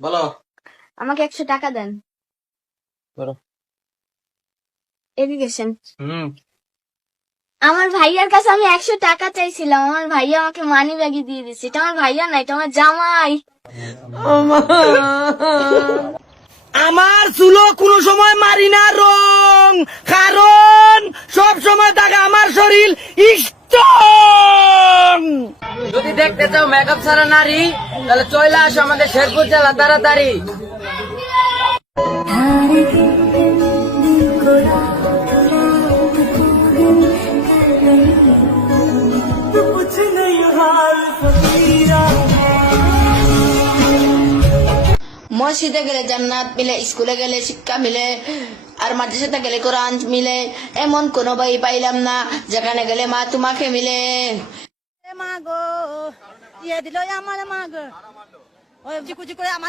বলো। আমাকে একশো টাকা দেন। এডুকেশন হুম। আমার ভাইয়ার কাছে আমি একশো টাকা চাইছিলাম। আমার ভাইয়া আমাকে মানি ব্যাগে দিয়ে দিচ্ছে। এটা আমার ভাইয়া না এটা আমার জামাই। আমার চুলো কোনো সময় মারি না রং। কারণ সব সময় থাকে আমার শরীর স্ট্রং যদি দেখতে চাও মেকআপ ছাড়া নারী, তাহলে চলে আসো আমাদের শেরপুর জেলা, তাড়াতাড়ি। মসজিদে গেলে জান্নাত মিলে, স্কুলে গেলে শিক্ষা মিলে, আর মাদ্রাসাতে গেলে কোরআন মিলে, এমন কোনো বই পাইলাম না, যেখানে গেলে মা তোমাকে মিলে। গো দিয়ে দিল আমার মা গো ওই চিকু চিকু আমার